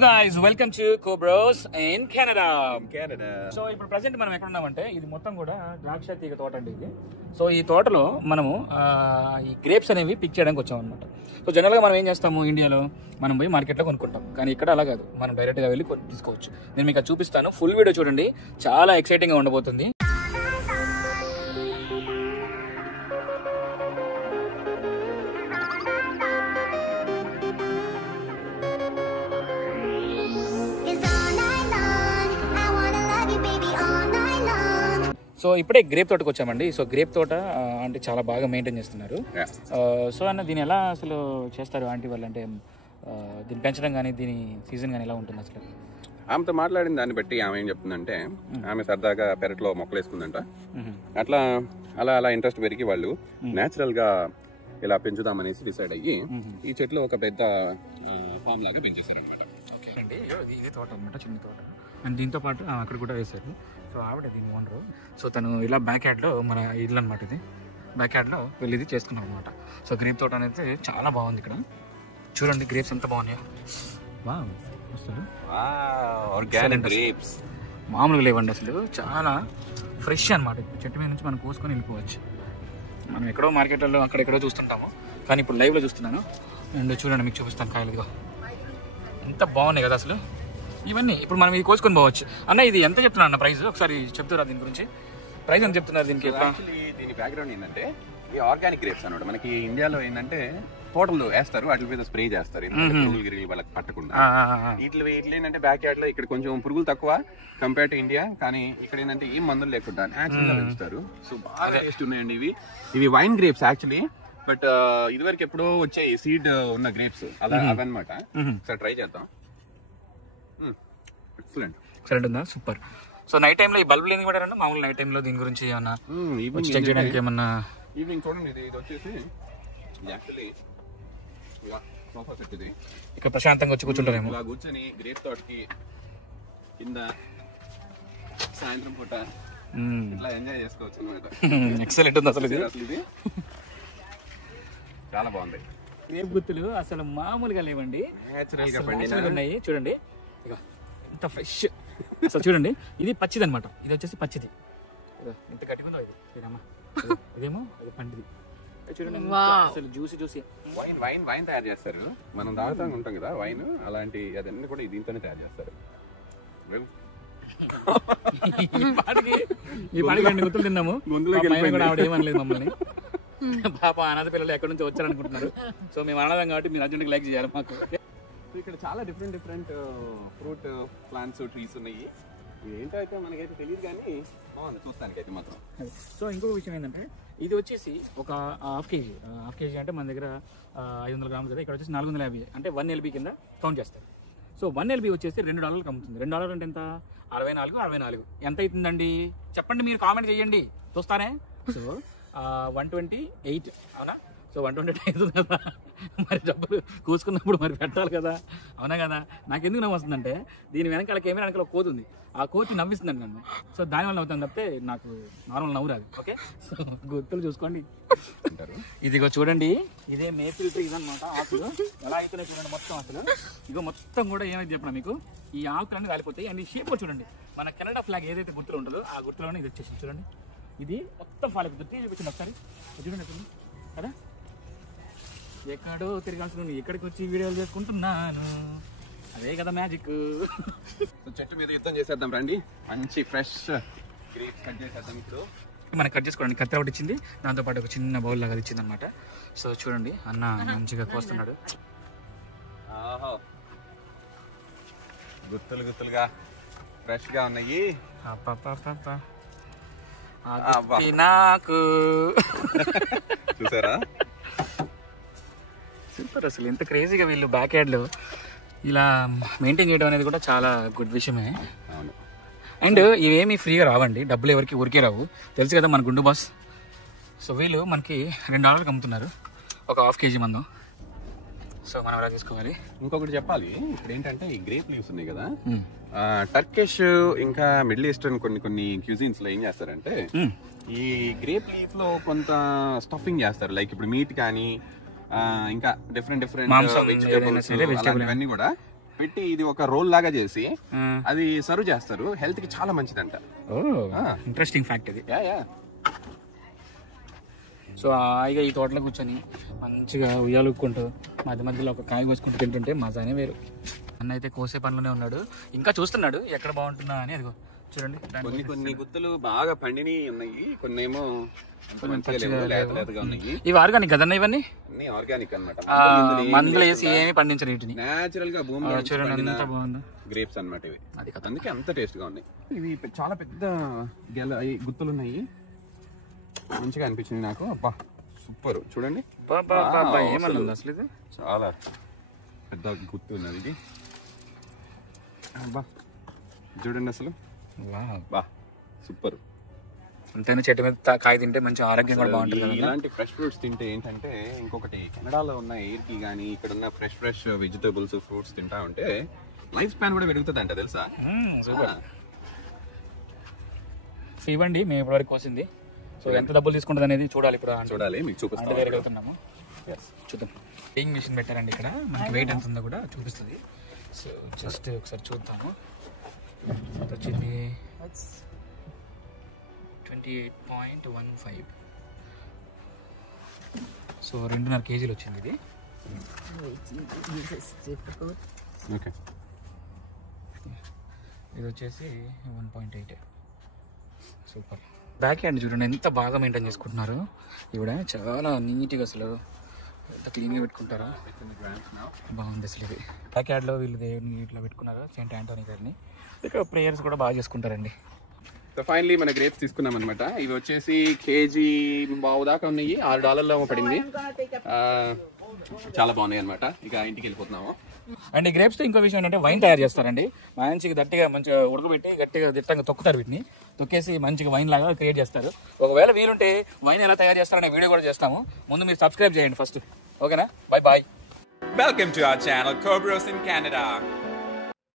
Guys, welcome to Cobros in Canada. So ఇప్పుడు present మనం ఎక్కడ ఉన్నామంటే ఇది మొత్తం కూడా ద్రాక్ష తీగ తోట అండి ఇది. సో ఈ తోటలో మనము ఈ గ్రేప్స్ అనేవి పిక్ చేయడానికి వచ్చాం అనమాట. సో జనరల్గా మనం ఏం చేస్తాము, ఇండియాలో మనం పోయి మార్కెట్లో కొనుక్కుంటాం, కానీ ఇక్కడ అలా కాదు, మనం డైరెక్ట్గా వెళ్ళి తీసుకోవచ్చు. నేను మీకు చూపిస్తాను, ఫుల్ వీడియో చూడండి, చాలా ఎక్సైటింగ్గా ఉండబోతుంది. సో ఇప్పుడే గ్రేప్ తోటకు వచ్చామండి. సో గ్రేప్ తోట అంటే చాలా బాగా మెయింటైన్ చేస్తున్నారు. సో అన్న దీన్ని ఎలా అసలు చేస్తారు ఆంటీ వాళ్ళు, అంటే దీన్ని పెంచడం కానీ దీని సీజన్ కానీ ఎలా ఉంటుంది అసలు? ఆమెతో మాట్లాడిన దాన్ని బట్టి ఆమె ఏం చెప్తుందంటే, ఆమె సరదాగా పెరట్లో మొక్కలు వేసుకుందంట. అట్లా అలా ఇంట్రెస్ట్ పెరిగి వాళ్ళు నేచురల్ గా ఇలా పెంచుదామనేసి డిసైడ్ అయ్యి ఈ చెట్లు ఒక పెద్ద ఫామ్ లాగా పెంచేశారు అనమాట. ఓకే అండి, ఇది తోట అనమాట, చిన్న తోట. అండ్ దీంతో పాటు అక్కడ కూడా వేశారు. సో ఆవిడ దీని ఓనరు. సో తను ఇలా బ్యాక్ యార్డ్లో, మన ఇల్లు అనమాట ఇది, బ్యాక్ యార్డ్లో వెళ్ళి ఇది చేసుకున్నాం అనమాట. సో గ్రేప్ తోట అనేది చాలా బాగుంది. ఇక్కడ చూడండి గ్రేప్స్ ఎంత బాగున్నాయో. అసలు ఆర్గానిక్ గ్రేప్స్ మామూలుగా లేవండి, అసలు చాలా ఫ్రెష్ అనమాట. చెట్టు మీద నుంచి మనం కోసుకొని వెళ్ళిపోవచ్చు. మనం ఎక్కడో మార్కెట్లలో అక్కడెక్కడో చూస్తుంటాము, కానీ ఇప్పుడు లైవ్లో చూస్తున్నాను. అండ్ చూడండి, మీకు చూపిస్తాను కాయలుగా ఎంత బాగున్నాయి కదా అసలు. ఇవన్నీ ఇప్పుడు మనం ఇది కోసుకొని పోవచ్చు. అన్న ఇది ఎంత చెప్తున్నారు అన్న ప్రైస్, ఒకసారి చెప్తారా దీని గురించి? ప్రైస్ ఎంత చెప్తున్నారు దీనికి? దీని బ్యాక్గ్రౌండ్ ఏంటంటే, ఈ ఆర్గానిక్ గ్రేప్స్ అన్నమాట. మనకి ఇండియాలో ఏంటంటే తోటలు వేస్తారు, వాటి మీద స్ప్రే చేస్తారు పురుగులు గిరుగులు వాళ్ళకి పట్టకుండా. వీటిలో ఏంటంటే బ్యాక్ యార్డ్ లో ఇక్కడ కొంచెం పురుగులు తక్కువ కంపేర్ టు ఇండియా, కానీ ఇక్కడ ఏంటంటే ఏం మందులు లేకుండా న్యాచురల్ గా పెంచుతారు. సో బాగా టేస్ట్ ఉన్నాయండి ఇవి వైన్ గ్రేప్స్ యాక్చువల్లీ. బట్ ఇదివరకు ఎప్పుడో వచ్చే సీడ్ ఉన్న గ్రేప్స్ అవన్నమాట. ఒకసారి ట్రై చేద్దాం. ఎక్సలెంట్ ఉందా? సూపర్. సో నైట్ టైంలో ఈ బల్బులు ఎందుకు పెట్టారంటే, మామూలు నైట్ టైంలో దీని గురించి ఏమన్నా చెక్ చేయడానికి ఏమన్నా? ఈవినింగ్ చూడండి, ఇది వచ్చేసి యాక్చువల్లీ సోఫా సెట్. ఇది ఇక్కడ ప్రశాంతంగా వచ్చి కూర్చుంటారేమో. ఇలా కూర్చొని గ్రేప్ తోటకి కింద సాయంత్రం పూట ఇట్లా ఎంజాయ్ చేసుకోవచ్చు అనమాట. ఎక్సలెంట్ ఉంది అసలు ఇది చాలా బాగుంది. గ్రేప్ గుత్తులు అసలు మామూలుగా లేవండి, నేచురల్ ఉన్నాయి. చూడండి ఎంత ఫ్రెష్ అసలు. చూడండి ఇది పచ్చిది అనమాట, ఇది వచ్చేసి పచ్చిది. ఎంత గట్టిగా ఇది ఇదమ్మా, ఇదేమో అది పండిది. చూడండి అసలు జ్యూసీ జ్యూసీ. వైన్ తయారు చేస్తారు, మనం తాగుతా ఉంటాం కదా వైన్, అలాంటి అదన్నీ కూడా దీంతోనే తయారు చేస్తారు. ఈ పాటికి 2 గుత్తులు తిన్నాము, ఆవిడ ఏమనలేదు మమ్మల్ని. పాప అనాథ పిల్లలు ఎక్కడి నుంచి వచ్చారనుకుంటున్నారు. సో మేము అనాథం కాబట్టి మీరు అర్జెంట్గా లైక్ చేయాలి మాకు. ఇక్కడ చాలా డిఫరెంట్ ఫ్రూట్ ప్లాంట్స్ ట్రీస్ ఉన్నాయి. ఏంటో అయితే మనకైతే తెలియదు, కానీ బాగుంది చూస్తానికి అయితే మాత్రం. సో ఇంకొక విషయం ఏంటంటే, ఇది వచ్చేసి ఒక హాఫ్ కేజీ అంటే మన దగ్గర 500 గ్రాములు కదా, ఇక్కడ వచ్చేసి 450, అంటే 1 LB కింద కౌంట్ చేస్తారు. సో 1 LB వచ్చేసి $2 అమ్ముతుంది. $2 అంటే ఎంత? 64 ఎంత అవుతుందండి చెప్పండి, మీరు కామెంట్ చేయండి చూస్తానే. సో 128 అవునా? సో 128 అవుతుంది కదా, మరి డబ్బులు కూసుకున్నప్పుడు మరి పెట్టాలి కదా, అవునా కదా? నాకు ఎందుకు నవ్వు వస్తుందంటే, దీని వెనకాల కెమెరా వెనకాల ఒక కోతి ఉంది, ఆ కోతి నవ్విస్తుందండి నన్ను. సో దానివల్ల అవుతుంది తప్పితే నాకు నార్మల్ నవ్వు రాదు. ఓకే, సో గుర్తులు చూసుకోండి. ఇదిగో చూడండి, ఇదే మేపిల్ ట్రీ ఇదనమాట. ఆకులు ఎలా అవుతున్నాయి చూడండి మొత్తం. అసలు ఇగో మొత్తం కూడా ఏమైతే చెప్పినా మీకు, ఈ ఆకులన్నీ కాలిపోతాయి. అండ్ ఈ షేప్ చూడండి, మన కెనడా ఫ్లాగ్ ఏదైతే గుర్తులు ఉంటుందో ఆ గుర్తులోనే ఇది వచ్చేసి చూడండి, ఇది మొత్తం ఫాల్ అయిపోతుంది. చూపించండి ఒకసారి, చూడండి కదా, ఎక్కడో తిరగాల్సిన ఎక్కడికి వచ్చి వీడియోలు చేసుకుంటున్నాను, అదే కదా మ్యాజిక్. చెట్టు మీద యుద్ధం చేసేద్దాం రండి, మంచి ఫ్రెష్ గ్రేప్స్ కట్ చేసేద్దాం. ఇప్పుడు మనకి కట్ చేసుకోవడానికి కత్తెర ఒకటి ఇచ్చింది, దాంతోపాటు ఒక చిన్న బౌల్ లాగా ఇచ్చింది అనమాట. సో చూడండి అన్న మంచిగా కోస్తున్నాడు. గుత్తులుగా ఫ్రెష్ గా ఉన్నాయి. నాకు చూసారా సూపర్. అసలు ఎంత క్రేజీగా వీళ్ళు బ్యాక్ యార్డ్లో ఇలా మెయింటైన్ చేయడం అనేది కూడా చాలా గుడ్ విషయమే. అండ్ ఇవేమీ ఫ్రీగా రావండి, డబ్బులు ఎవరికి ఊరికే రావు, తెలుసు కదా మన గుండు బాస్. సో వీళ్ళు మనకి $2 అమ్ముతున్నారు ఒక హాఫ్ కేజీ మందం. సో మనం ఎలా తీసుకోవాలి? ఇంకొకటి చెప్పాలి, ఇక్కడ ఏంటంటే ఈ గ్రేప్ లీవ్స్ ఉన్నాయి కదా, టర్కిష్ ఇంకా మిడిల్ ఈస్టర్న్ కొన్ని క్యూజిన్స్ లో ఏం చేస్తారంటే, ఈ గ్రేప్ లీఫ్ లో కొంత స్టఫింగ్ చేస్తారు. లైక్ ఇప్పుడు మీట్ కానీ ఇంకా డిఫరెంట్ వెజిటేబుల్స్ ఇవన్నీ కూడా పెట్టి ఇది ఒక రోల్ లాగా చేసి అది సర్వ్ చేస్తారు. హెల్త్ కి చాలా మంచిదంట. ఇంట్రెస్టింగ్ ఫ్యాక్ట్ ఇది. సో హాయిగా ఈ తోటలో కూర్చొని మంచిగా ఉయ్యాలుక్కుంటూ మధ్య మధ్యలో ఒక కాయ కోసుకుంటూ తింటుంటే మజానే వేరు. అన్న అయితే కోసే పనిలోనే ఉన్నాడు, ఇంకా చూస్తున్నాడు ఎక్కడ బాగుంటుందా అని. అదిగో చూడండి, కొన్ని గుత్తులు బాగా పండిని ఉన్నాయి, కొన్ని ఏమో ఇవి ఆర్గానిక్ కదన్న, ఇవన్నీ ఆర్గానిక్ అన్నమాట. మందులు వేసి ఏమి పండించరు వీటిని, నేచురల్ గా భూమి చూడండి ఎంత బాగుంది. గ్రేప్స్ అన్నమాట ఇవి, అందుకే అంత టేస్ట్ గా ఉన్నాయి. ఇవి చాలా పెద్ద గుత్తులు ఉన్నాయి, మంచిగా అనిపించింది నాకు. అబ్బా సూపర్, చూడండి ఏమన్నా అసలు ఇది చాలా పెద్ద గుత్తు ఉన్నది ఇది. అబ్బా చూడండి అసలు, బా సూపర్. అంతైనా చెట్టు మీద కాయ తింటే మంచి ఆరోగ్యం కూడా బాగుంటుంది కదా. ఇలాంటి ఫ్రెష్ ఫ్రూట్స్ తింటే ఏంటంటే, ఇంకొకటి కెనడాలో ఉన్న ఎయిర్ కి కానీ ఇక్కడ ఉన్న ఫ్రెష్ వెజిటబుల్స్ ఫ్రూట్స్ తింటా ఉంటే లైఫ్ స్పాన్ కూడా పెరుగుతుంది అంట, తెలుసా? సూపర్. ఇవ్వండి మేము ఇప్పటివరకు కోసింది. సో ఎంత డబ్బులు తీసుకుంటుంది అనేది చూడాలి, ఇప్పుడు చూడాలి, మీకు చూపిస్తాం. వెళ్తున్నాము, చూద్దాం. వెయింగ్ మిషన్ పెట్టారండి ఇక్కడ, మనకి వెయిట్ ఎంత ఉందో కూడా చూపిస్తుంది. సో జస్ట్ ఒకసారి చూద్దాము. వచ్చింది 28.15. సో 2.5 kg వచ్చింది ఇది. ఓకే, ఇది వచ్చేసి 1.8. సూపర్. బ్యాక్ హ్యాండ్ చూడండి ఎంత బాగా మెయింటైన్ చేసుకుంటున్నారు. ఇవిడ చాలా నీట్గా అసలు ఎంత క్లీన్గా పెట్టుకుంటారా, బాగుంది అసలు. ఇది బ్యాక్ హ్యాండ్లో వీళ్ళు దేవుడిని ఇట్లా పెట్టుకున్నారు, సెయింట్ ఆంటోనీ గారిని. ఇక్కడ ప్రేయర్స్ కూడా బాగా చేసుకుంటారండి. సో ఫైనలీ మన గ్రేప్స్ తీసుకున్నాం అనమాట. ఇవి వచ్చేసి కేజీ బావు దాకా ఉన్నాయి, $6 పడింది. చాలా బాగున్నాయి అనమాట. ఇక ఇంటికి వెళ్ళిపోతున్నాము. అండ్ ఈ గ్రేప్స్ తో ఇంకో విషయం ఏంటంటే వైన్ తయారు చేస్తారండి. మంచిగా గట్టిగా మంచిగా ఉడకబెట్టి గట్టిగా దిట్టంగా తొక్కుతారు, వీటిని తొక్కేసి మంచిగా వైన్ లాగా క్రియేట్ చేస్తారు. ఒకవేళ వీలుంటే వైన్ ఎలా తయారు చేస్తారనే వీడియో కూడా చేస్తాము. ముందు మీరు సబ్స్క్రైబ్ చేయండి ఫస్ట్, ఓకేనా? Bye bye. Welcome to our channel, Cobros in Canada.